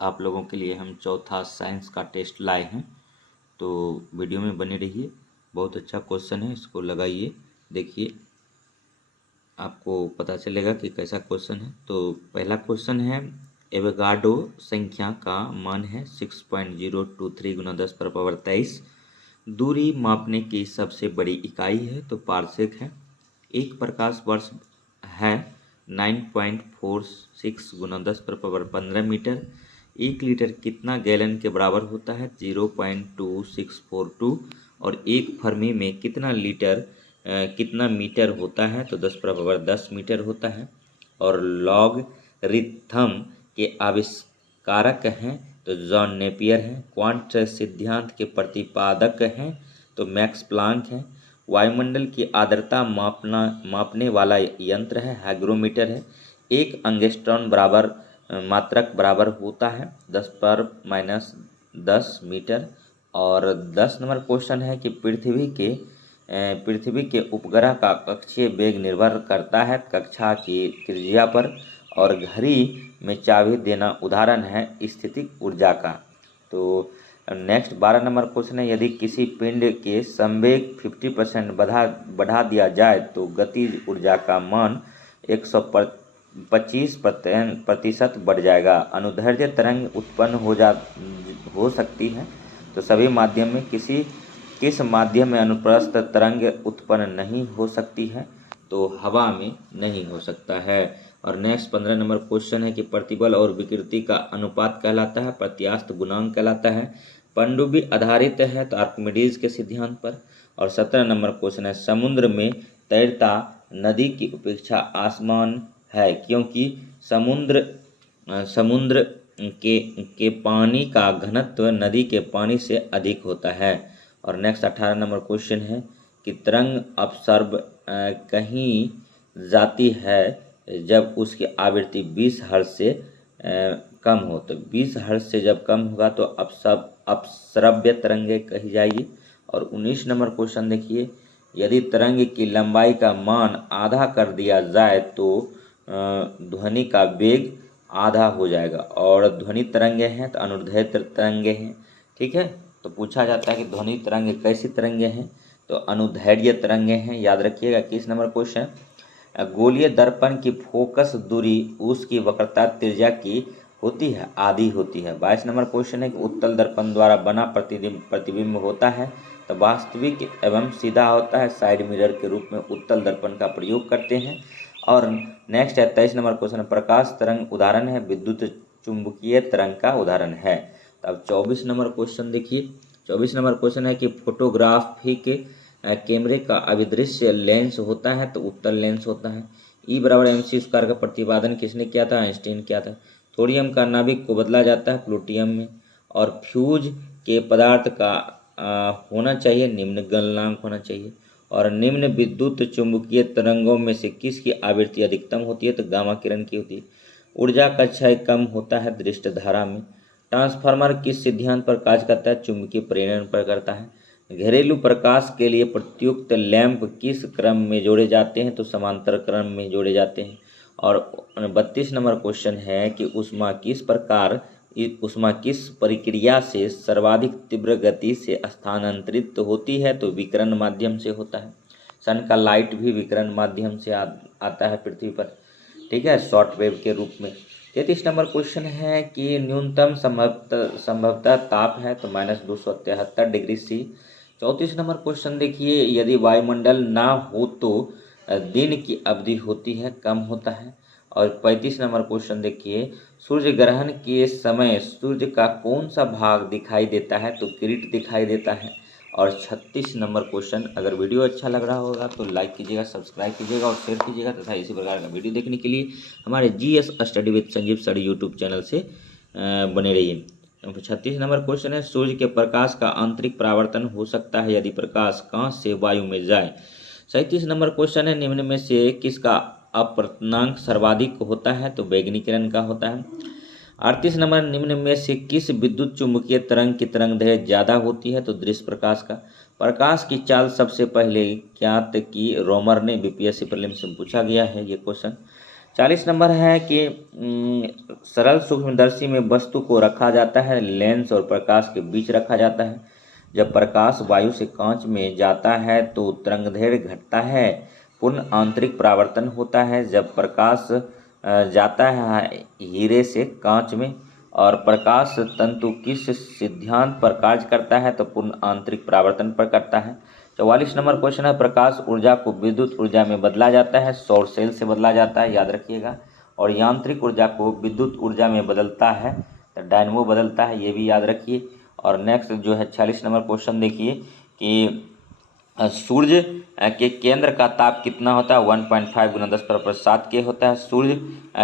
आप लोगों के लिए हम चौथा साइंस का टेस्ट लाए हैं, तो वीडियो में बने रहिए। बहुत अच्छा क्वेश्चन है, इसको लगाइए, देखिए आपको पता चलेगा कि कैसा क्वेश्चन है। तो पहला क्वेश्चन है, एवोगाड्रो संख्या का मान है 6.023 गुना 10⁻23। दूरी मापने की सबसे बड़ी इकाई है तो पारसेक है। एक प्रकाश वर्ष है 9.46 गुना 10⁻15 मीटर। 1 लीटर कितना गैलन के बराबर होता है? 0.2642। और एक फर्मी में कितना मीटर होता है? तो 10⁻10 मीटर होता है। और लॉगरिथम के आविष्कारक हैं तो जॉन नेपियर हैं। क्वांट सिद्धांत के प्रतिपादक हैं तो मैक्स प्लांक हैं। वायुमंडल की आर्द्रता मापने वाला यंत्र है हाइग्रोमीटर है। एक एंगस्ट्रॉन मात्रक बराबर होता है 10⁻10 मीटर। और 10 नंबर क्वेश्चन है कि पृथ्वी के उपग्रह का कक्षीय वेग निर्भर करता है कक्षा की त्रिज्या पर। और घड़ी में चाबी देना उदाहरण है स्थितिक ऊर्जा का। तो नेक्स्ट 12 नंबर क्वेश्चन है, यदि किसी पिंड के संवेग 50% बढ़ा दिया जाए तो गतिज ऊर्जा का मान 125% बढ़ जाएगा। अनुदैर्ध्य तरंग उत्पन्न हो सकती है तो सभी माध्यम में किस माध्यम में अनुप्रस्थ तरंग उत्पन्न नहीं हो सकती है? तो हवा में नहीं हो सकता है। और नेक्स्ट 15 नंबर क्वेश्चन है कि प्रतिबल और विकृति का अनुपात कहलाता है प्रत्यास्थ गुणांक कहलाता है। पनडुब्बी आधारित है तो आर्किमिडीज के सिद्धांत पर। और 17 नंबर क्वेश्चन है, समुद्र में तैरता नदी की अपेक्षा आसमान है क्योंकि समुद्र के पानी का घनत्व नदी के पानी से अधिक होता है। और नेक्स्ट 18 नंबर क्वेश्चन है कि तरंग अपसर्ब कहीं जाती है जब उसकी आवृत्ति 20 हर्ट्ज से कम हो। तो 20 हर्ट्ज से जब कम होगा तो अपस्रव्य तरंगे कही जाएगी। और 19 नंबर क्वेश्चन देखिए, यदि तरंग की लंबाई का मान आधा कर दिया जाए तो ध्वनि का वेग आधा हो जाएगा। और ध्वनि तरंगे हैं तो अनुदैर्ध्य तरंगे हैं। ठीक है, तो पूछा जाता है कि ध्वनि तरंगे कैसी तरंगे हैं? तो अनुदैर्ध्य तरंगे हैं, याद रखिएगा। 21 नंबर क्वेश्चन, गोलीय दर्पण की फोकस दूरी उसकी वक्रता त्रिज्या की होती है आधी होती है। 22 नंबर क्वेश्चन है कि उत्तल दर्पण द्वारा बना प्रतिबिंब होता है तो वास्तविक एवं सीधा होता है। साइड मिरर के रूप में उत्तल दर्पण का प्रयोग करते हैं। और नेक्स्ट है 23 नंबर क्वेश्चन, प्रकाश तरंग उदाहरण है विद्युत चुंबकीय तरंग का उदाहरण है। तो अब 24 नंबर क्वेश्चन देखिए। 24 नंबर क्वेश्चन है कि फोटोग्राफी के कैमरे का अभिदृश्य लेंस होता है तो उत्तल लेंस होता है। E=mc² का प्रतिपादन किसने किया था? आइंस्टीन किया था। थोरियम का नाभिक को बदला जाता है प्लूटियम में। और फ्यूज के पदार्थ का होना चाहिए निम्न गलनांक होना चाहिए। और निम्न विद्युत चुंबकीय तरंगों में से किसकी आवृत्ति अधिकतम होती है? तो गामा किरण की होती है। ऊर्जा का क्षय कम होता है दृष्ट धारा में। ट्रांसफार्मर किस सिद्धांत पर कार्य करता है? चुंबकीय प्रेरण पर करता है। घरेलू प्रकाश के लिए प्रयुक्त लैंप किस क्रम में जोड़े जाते हैं? तो समांतर क्रम में जोड़े जाते हैं। और 32 नंबर क्वेश्चन है कि ऊष्मा किस प्रक्रिया से सर्वाधिक तीव्र गति से स्थानांतरित होती है? तो विकिरण माध्यम से होता है। सन का लाइट भी विकिरण माध्यम से आता है पृथ्वी पर, ठीक है, शॉर्ट वेव के रूप में। 33 नंबर क्वेश्चन है कि न्यूनतम संभवतः ताप है तो -273 डिग्री सी। 34 नंबर क्वेश्चन देखिए, यदि वायुमंडल ना हो तो दिन की अवधि होती है कम होता है। और 35 नंबर क्वेश्चन देखिए, सूर्य ग्रहण के समय सूर्य का कौन सा भाग दिखाई देता है? तो किरीट दिखाई देता है। और 36 नंबर क्वेश्चन, अगर वीडियो अच्छा लग रहा होगा तो लाइक कीजिएगा, सब्सक्राइब कीजिएगा और शेयर कीजिएगा तथा इसी प्रकार का वीडियो देखने के लिए हमारे GS study with Sanjeev sir YouTube channel से बने रहिए। 36 नंबर क्वेश्चन है, सूर्य के प्रकाश का आंतरिक परावर्तन हो सकता है यदि प्रकाश कांच से वायु में जाए। 37 नंबर क्वेश्चन है, निम्न में से किसका अपवर्तनांक सर्वाधिक होता है? तो बैगनीकरण का होता है। 38 नंबर, निम्न में से किस विद्युत चुंबकीय तरंग की तरंगदैर्घ्य ज़्यादा होती है? तो दृश्य प्रकाश का। प्रकाश की चाल सबसे पहले ज्ञात की रोमर ने BPSC प्रीलिम्स में पूछा गया है ये क्वेश्चन। 40 नंबर है कि सरल सूक्ष्मदर्शी में वस्तु को रखा जाता है, लेंस और प्रकाश के बीच रखा जाता है। जब प्रकाश वायु से कांच में जाता है तो तरंगदैर्घ्य घटता है, पूर्ण आंतरिक परावर्तन होता है। जब प्रकाश जाता है हीरे से कांच में और प्रकाश तंतु किस सिद्धांत पर कार्य करता है, तो पूर्ण आंतरिक परावर्तन पर करता है। 44 नंबर क्वेश्चन है, प्रकाश ऊर्जा को विद्युत ऊर्जा में बदला जाता है, सौर सेल से बदला जाता है, याद रखिएगा। और यांत्रिक ऊर्जा को विद्युत ऊर्जा में बदलता है तो डायनमो बदलता है, ये भी याद रखिए। और नेक्स्ट जो है 46 नंबर क्वेश्चन देखिए कि सूर्य के केंद्र का ताप कितना होता है, 1.5 गुना 10⁻7 के होता है। सूर्य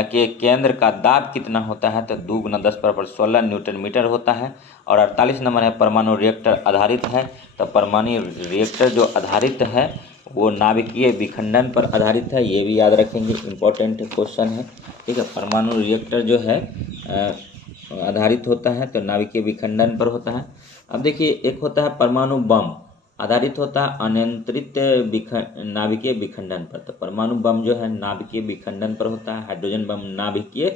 के केंद्र का दाब कितना होता है, तो 2 गुना 10⁻16 न्यूटन मीटर होता है। और 48 नंबर है, परमाणु रिएक्टर आधारित है, तो परमाणु रिएक्टर जो आधारित है वो नाभिकीय विखंडन पर आधारित है, ये भी याद रखेंगे, इंपॉर्टेंट क्वेश्चन है। ठीक है, परमाणु रिएक्टर जो है आधारित होता है तो नाभिकीय विखंडन पर होता है। अब देखिए, एक होता है परमाणु बम, आधारित होता है अनियंत्रित नाभिकीय विखंडन पर। तो परमाणु बम जो है नाभिकीय विखंडन पर होता है। हाइड्रोजन बम नाभिकीय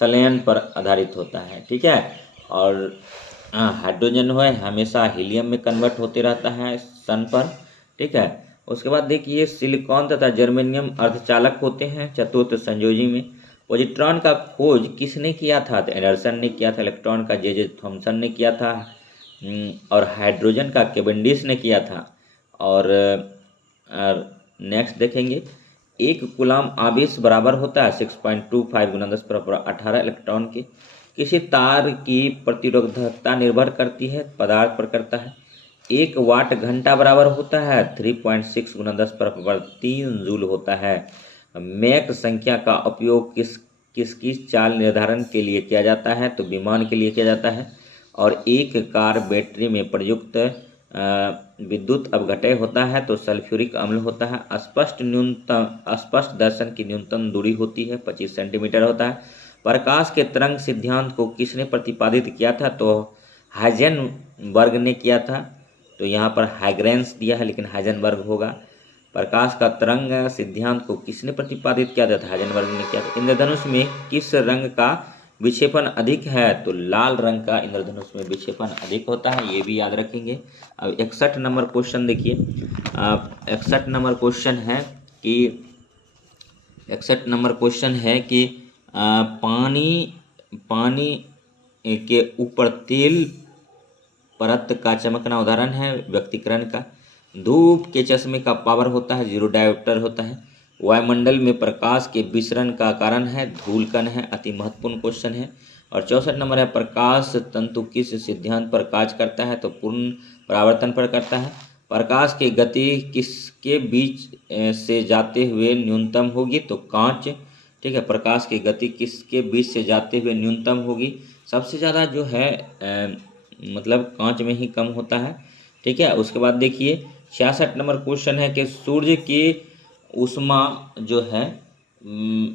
संलयन पर आधारित होता है। ठीक है, और हाइड्रोजन है हमेशा हीलियम में कन्वर्ट होते रहता है सन पर। ठीक है, उसके बाद देखिए सिलिकॉन तथा जर्मेनियम अर्धचालक होते हैं चतुर्थ संयोजी में। पॉजिट्रॉन का खोज किसने किया था, तो एंडरसन ने किया था। इलेक्ट्रॉन का जे थॉमसन ने किया था। और हाइड्रोजन का केवेंडिश ने किया था। और नेक्स्ट देखेंगे, एक कूलाम आवेश बराबर होता है 6.25 गुना 10⁻18 इलेक्ट्रॉन के। किसी तार की प्रतिरोधकता निर्भर करती है, पदार्थ पर करता है। 1 वाट घंटा बराबर होता है 3.6 गुना 10⁻3 जूल होता है। मैक संख्या का उपयोग किसकी चाल निर्धारण के लिए किया जाता है, तो विमान के लिए किया जाता है। और एक कार बैटरी में प्रयुक्त विद्युत अपघटय होता है तो सल्फ्यूरिक अम्ल होता है। स्पष्ट दर्शन की न्यूनतम दूरी होती है 25 सेंटीमीटर होता है। प्रकाश के तरंग सिद्धांत को किसने प्रतिपादित किया था, तो हाइजेनबर्ग ने किया था। तो यहाँ पर हाइग्रेंस दिया है लेकिन हाइजेनबर्ग होगा। प्रकाश का तरंग सिद्धांत को किसने प्रतिपादित किया था, हाइजेनबर्ग ने किया था। इंद्रधनुष में किस रंग का विक्षेपण अधिक है, तो लाल रंग का इंद्रधनुष में विक्षेपण अधिक होता है, ये भी याद रखेंगे। अब 61 नंबर क्वेश्चन देखिए। 61 नंबर क्वेश्चन है कि 61 नंबर क्वेश्चन है कि पानी के ऊपर तेल परत का चमकना उदाहरण है व्यक्तिकरण का। धूप के चश्मे का पावर होता है 0 डायोप्टर होता है। वायुमंडल में प्रकाश के विसरण का कारण है धूलकण है, अति महत्वपूर्ण क्वेश्चन है। और 64 नंबर है, प्रकाश तंतु किस सिद्धांत पर कार्य करता है, तो पूर्ण परावर्तन पर करता है। प्रकाश की गति किसके बीच से जाते हुए न्यूनतम होगी, तो कांच। ठीक है, प्रकाश की गति किसके बीच से जाते हुए न्यूनतम होगी, सबसे ज़्यादा जो है मतलब कांच में ही कम होता है। ठीक है, उसके बाद देखिए 66 नंबर क्वेश्चन है कि सूर्य की ऊष्मा जो है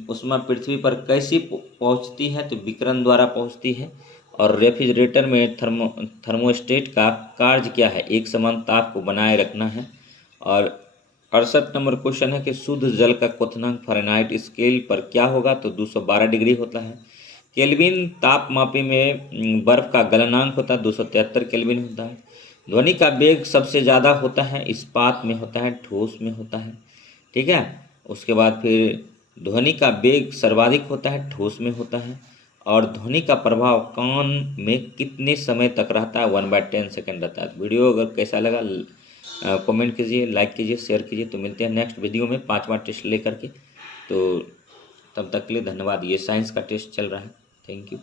ऊष्मा पृथ्वी पर कैसी पहुंचती है, तो विकिरण द्वारा पहुंचती है। और रेफ्रिजरेटर में थर्मोस्टेट का कार्य क्या है, एक समान ताप को बनाए रखना है। और 68 नंबर क्वेश्चन है कि शुद्ध जल का क्वथनांक फ़ारेनहाइट स्केल पर क्या होगा, तो 212 डिग्री होता है। केल्विन तापमापी में बर्फ का गलनांक होता है 273 केल्विन होता है। ध्वनि का वेग सबसे ज़्यादा होता है इस्पात में होता है, ठोस में होता है। ठीक है, उसके बाद फिर ध्वनि का वेग सर्वाधिक होता है ठोस में होता है। और ध्वनि का प्रभाव कान में कितने समय तक रहता है, 1/10 सेकेंड रहता है। वीडियो अगर कैसा लगा कमेंट कीजिए, लाइक कीजिए, शेयर कीजिए। तो मिलते हैं नेक्स्ट वीडियो में 5वां टेस्ट लेकर के। तो तब तक के लिए धन्यवाद। ये साइंस का टेस्ट चल रहा है। Thank you.